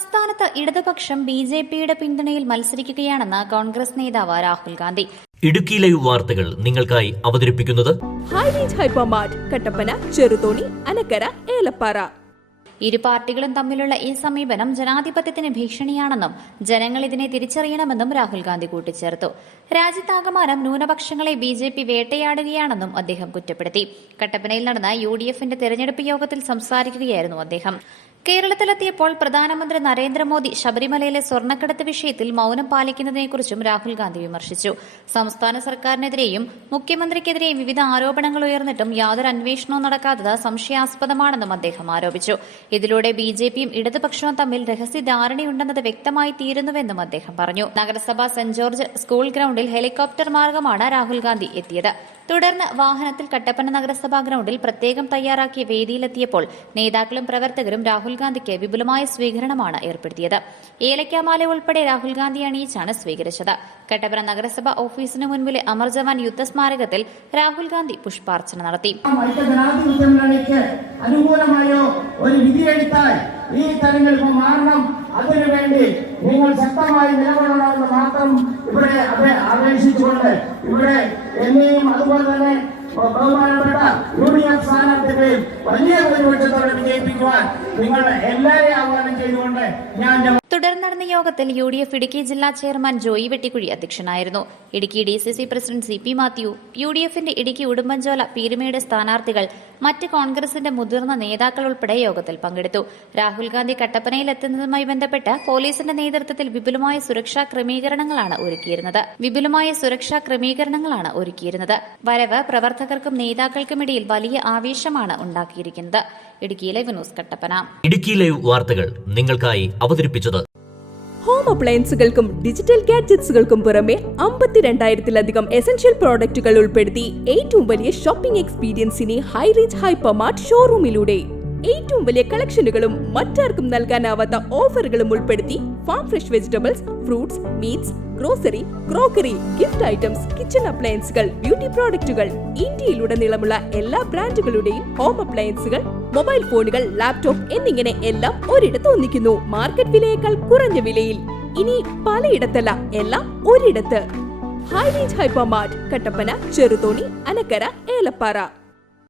സംസ്ഥാനത്ത് ഇടതുപക്ഷം ബിജെപിയുടെ പിന്തുണയിൽ മത്സരിക്കുകയാണെന്ന് കോൺഗ്രസ് നേതാവ് രാഹുൽ ഗാന്ധി. ഇടുക്കി ലൈവ് വാർത്തകൾ നിങ്ങൾക്കായി അവതരിപ്പിക്കുന്നത് ഹൈറേഞ്ച് ഹൈപ്പർമാർട്ട്, കട്ടപ്പന, ചെറുതോണി, അനക്കര, ഏലപ്പാറ. ഇരു പാർട്ടികളും തമ്മിലുള്ള ഈ സമീപനം ജനാധിപത്യത്തിന് ഭീഷണിയാണെന്നും ജനങ്ങൾ ഇതിനെ തിരിച്ചറിയണമെന്നും രാഹുൽ ഗാന്ധി കൂട്ടിച്ചേർത്തു. രാജ്യത്താകമാനം ന്യൂനപക്ഷങ്ങളെ ബിജെപി വേട്ടയാടുകയാണെന്നും അദ്ദേഹം കുറ്റപ്പെടുത്തി. കട്ടപ്പനയിൽ നടന്ന യുഡിഎഫിന്റെ തെരഞ്ഞെടുപ്പ് യോഗത്തിൽ സംസാരിക്കുകയായിരുന്നു അദ്ദേഹം. കേരളത്തിലെത്തിയപ്പോൾ പ്രധാനമന്ത്രി നരേന്ദ്രമോദി ശബരിമലയിലെ സ്വർണ്ണക്കടത്ത് വിഷയത്തിൽ മൌനം പാലിക്കുന്നതിനെക്കുറിച്ചും രാഹുൽ ഗാന്ധി വിമർശിച്ചു. സംസ്ഥാന സർക്കാരിനെതിരെയും മുഖ്യമന്ത്രിക്കെതിരെയും വിവിധ ആരോപണങ്ങൾ ഉയർന്നിട്ടും യാതൊരു അന്വേഷണവും നടക്കാത്തത് സംശയാസ്പദമാണെന്നും അദ്ദേഹം ആരോപിച്ചു. ഇതിലൂടെ ബിജെപിയും ഇടതുപക്ഷവും തമ്മിൽ രഹസ്യധാരണയുണ്ടെന്നത് വ്യക്തമായി തീരുന്നുവെന്നും അദ്ദേഹം പറഞ്ഞു. നഗരസഭ സെന്റ് ജോർജ് സ്കൂൾ ഗ്രൌണ്ടിൽ ഹെലികോപ്റ്റർ മാർഗമാണ് രാഹുൽ ഗാന്ധി എത്തിയത്. തുടർന്ന് വാഹനത്തിൽ കട്ടപ്പന നഗരസഭാ ഗ്രൌണ്ടിൽ പ്രത്യേകം തയ്യാറാക്കിയ വേദിയിലെത്തിയപ്പോൾ നേതാക്കളും പ്രവർത്തകരും രാഹുൽ ഗാന്ധിക്ക് വിപുലമായ സ്വീകരണമാണ് ഏർപ്പെടുത്തിയത്. ഏലക്കാമാല ഉൾപ്പെടെ രാഹുൽ ഗാന്ധി അണിയിച്ചാണ് സ്വീകരിച്ചത്. കട്ടപ്പന നഗരസഭ ഓഫീസിന് മുൻപിലെ അമർ ജവാൻ യുദ്ധസ്മാരകത്തിൽ രാഹുൽ ഗാന്ധി പുഷ്പാർച്ചന നടത്തി. അനുകൂലമായോ ഒരു വിധിയെടുത്താൽ ഈ തെരഞ്ഞെടുപ്പ് മാറണം, അതിനുവേണ്ടി നിങ്ങൾ ശക്തമായി നിലകൊള്ളണമെന്ന് മാത്രം ഇവിടെ അപേക്ഷിച്ചുകൊണ്ട് ഇവിടെ എന്നെയും അതുപോലെ തന്നെ ബഹുമാനപ്പെട്ട യുഡിഎഫ് സ്ഥാനാർത്ഥികളെ വലിയ ഭൂരിപക്ഷത്തോടെ വിജയിപ്പിക്കുവാൻ നിങ്ങൾ എല്ലാവരെയും ആഹ്വാനം ചെയ്തുകൊണ്ട് തുടർന്ന് നടന്ന യോഗത്തിൽ യുഡിഎഫ് ഇടുക്കി ജില്ലാ ചെയർമാൻ ജോയി വെട്ടിക്കുഴി അധ്യക്ഷനായിരുന്നു. Idukki DCC president CP Mathew, യുഡിഎഫിന്റെ ഇടുക്കി ഉടുമ്പൻചോല പീരുമേട് സ്ഥാനാർത്ഥികൾ, മറ്റ് കോൺഗ്രസിന്റെ മുതിർന്ന നേതാക്കൾ ഉൾപ്പെടെ യോഗത്തിൽ പങ്കെടുത്തു. രാഹുൽ ഗാന്ധി കട്ടപ്പനയിൽ എത്തുന്നതുമായി ബന്ധപ്പെട്ട് പോലീസിന്റെ നേതൃത്വത്തിൽ വിപുലമായ സുരക്ഷാ ക്രമീകരണങ്ങളാണ് ഒരുക്കിയിരുന്നത്. വരവ് പ്രവർത്തകർക്കും നേതാക്കൾക്കുമിടയിൽ വലിയ ആവേശമാണ് ഉണ്ടാക്കിയിരിക്കുന്നത്. Idukki live news Kattappana. Idukki live വാർത്തകൾ നിങ്ങൾക്കായി അവതരിപ്പിച്ചത് ഹോം അപ്ലയൻസുകൾക്കും ഡിജിറ്റൽ ഗാഡ്ജറ്റ്സുകൾക്കും പുറമെ 52,000-ലധികം എസൻഷ്യൽ പ്രോഡക്റ്റുകൾ ഉൾപ്പെടുത്തി ഏറ്റവും വലിയ ഷോപ്പിംഗ് എക്സ്പീരിയൻസിനെ ഹൈറേഞ്ച് ഹൈപ്പർമാർട്ട് ഷോറൂമിലൂടെ ഏറ്റവും വലിയ കളക്ഷനുകളും മറ്റാർക്കും നൽകാനാവാത്ത ഓഫറുകളും ഉൾപ്പെടുത്തി farm fresh vegetables, fruits, meats, grocery, crockery, gift items, kitchen അപ്ലയൻസുകൾ, ബ്യൂട്ടി പ്രോഡക്റ്റുകൾ, ഇന്ത്യയിലുടനീളമുള്ള എല്ലാ ബ്രാൻഡുകളുടെയും ഹോം അപ്ലയൻസുകൾ, മൊബൈൽ ഫോണുകൾ, ലാപ്ടോപ്പ് എന്നിങ്ങനെ എല്ലാം ഒരിടത്ത് ഒന്നിക്കുന്നു. മാർക്കറ്റ് വിലയേക്കാൾ കുറഞ്ഞ വിലയിൽ. ഇനി പലയിടത്തല്ല, എല്ലാം ഒരിടത്ത്. High range hypermart, Kattappana, Cheruthoni, Anakkara, Elappara.